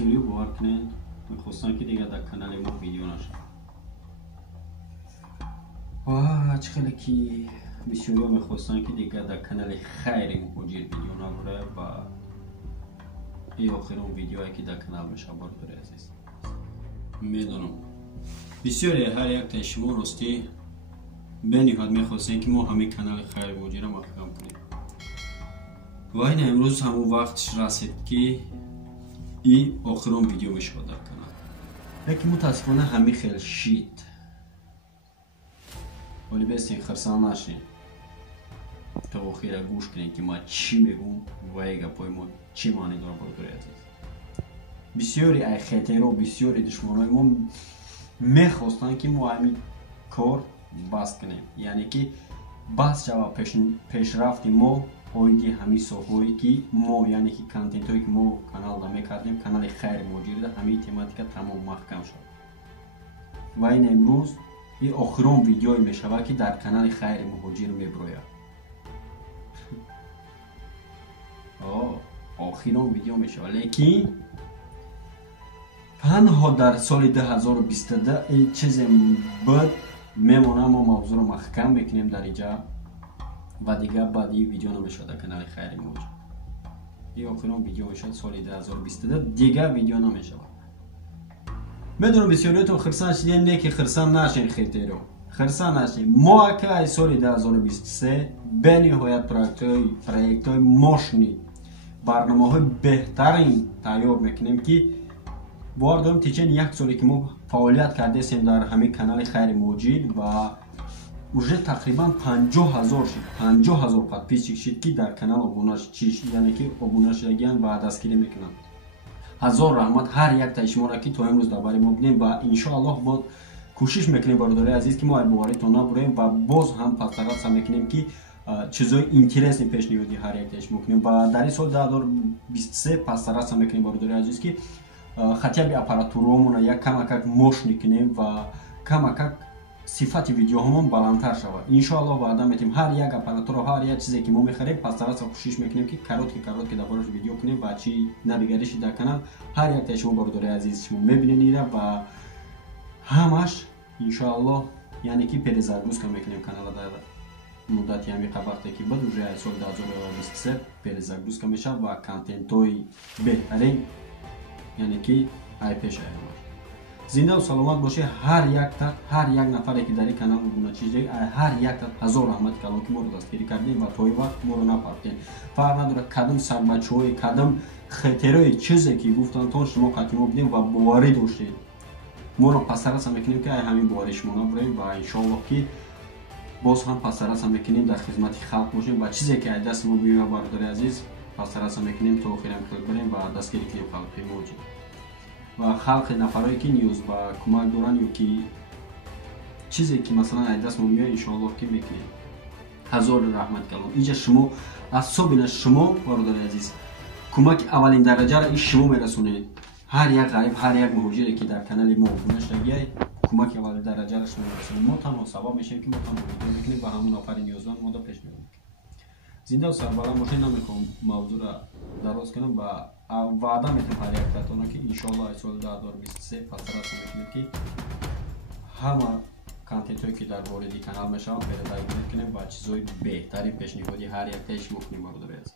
بسیاری باور کنید میخواستن که دیگه در کانال ما ویدیو نشه و چقدر که بسیاری میخواستن که دیگه در کانال خیر مهاجر ویدیو نبره و این آخرین ویدیوهایی که در کانال میشه برداره عزیز میدونم بسیاری هر یک تا شما راستی بنیهاد میخواستن که ما همین کانال خیر مهاجر رو محکم کنیم و این امروز همون وقتش رسید که این آخرین ویدیو میشه در کانال لیکن متاسفانه همین خیلی شید ولی بسید خرسان نشین تا خیلی گوش کنید که ما چی میگم و این گپای ما چی معنی داره برداره عزیز بسیاری ای خطر و بسیاری دشمنای ما میخواستن که ما همین کار بست کنیم یعنی که بس جواب پیشرفت ما اویدی همین سوهایی که ما یعنی که کانتنت هایی که ما کانال دا میکردیم کانال خیر مهاجر ده همین تماتیکا تمام محکم شد و این امروز این آخرین ویدیوی میشود که در کانال خیر مهاجر میبروید آخرین ویدیو میشود لیکن تنها در سال 2022 این چیز بد میمونه ما موضوع رو محکم میکنیم در اینجا و دیگه بعد این ویدیو نمیشه در کانال خیر مهاجر این آخرین ویدیو میشه سال 2022 دیگه ویدیو نمیشه میدونم بسیاریتون خرسان شدین نه که خرسان نشین خیلی رو خرسان نشین ما که سال 2023 به نهایت پروژه های ماشینی برنامه های بهترین تیار میکنیم که باردارم تیچن یک سالی که ما فعالیت کرده سیم در همین کانال خیر مهاجر و уже تقریبا 50,000 شد 50,000 подписчик شد که در کانال ابوناش چیش یعنی که ابونا شدگیان و دستگیری میکنن هزار رحمت هر یک تا شما را که تو امروز درباره ما بینیم و ان شاء الله بود کوشش میکنیم برادرای عزیز که ما بواری تو نبریم و باز هم پسترات میکنیم که چیزای اینترسنی پیشنهادی هر یک تاش میکنیم و در این سال 2023 پسترات میکنیم برادرای عزیز که хотя бы аппаратурамона як камакак мощный кинем ва камакак сифати видеоҳомон баландтар шавад иншоаллоҳ ваъда метем ҳар як аппаратура ҳар як чизе ки мо мехарем пастараса кӯшиш мекунем ки коротки дарборааш видео кунем ва чи навигариши дар канал ҳар як та шумо бародари азиз шумо мебиненида ва ҳамаш иншоаллоҳ яъне ки перезагрузка мекунем канала дар муддати ҳамин вақте ки буд уже соли 2023 перезагрузка мешавад ва контентҳои беҳтарин یعنی که ای پیش آید زنده و سلامت باشه هر یک نفری که در این کانال بودن چیزی هر یک هزار رحمت کلام که ما رو دستگیری کردیم و توی وقت ما رو نپرتیم فرق نداره کدام سربچه‌های کدام خطرهای چیزی که گفتن تا شما قطعی بودیم و باوری داشتید ما رو پسرس هم میکنیم که همین باوری شما نبریم و انشالله که باز هم پسرس هم میکنیم در خدمت خلق باشیم و چیزی که دست ما بیایم برادر عزیز پسرس هم میکنیم تا آخرام خلق بریم و دستگیری کنیم خلقی موجود و خلق نفرایی که نیوز و کمک دارن یا که چیزی که مثلا از دست ما میاد انشاءالله که میکنیم هزار رحمت کلام اینجا شما از صبح شما برادر عزیز کمک اولین درجه را شما میرسونید هر یک غریب هر یک مهاجری که در کانال ما نشده کمک اولین درجه را شما میرسونید ما تنها سبب میشیم که ما تنها ویدیو میکنیم و همون نفر نیازمند ما پیش میبریم زنده و سربلند باشید نمیخوام موضوع را دراز کنم و وعده میتونم هر یک تاتونا که انشاءالله سال 2023 پسرات میکنیم که همه کانتنت هایی که در وارد کانال میشوند پیدا کنیم و چیزهای بهتری پیشنهادی هر یک تایش میکنیم برادر عزیز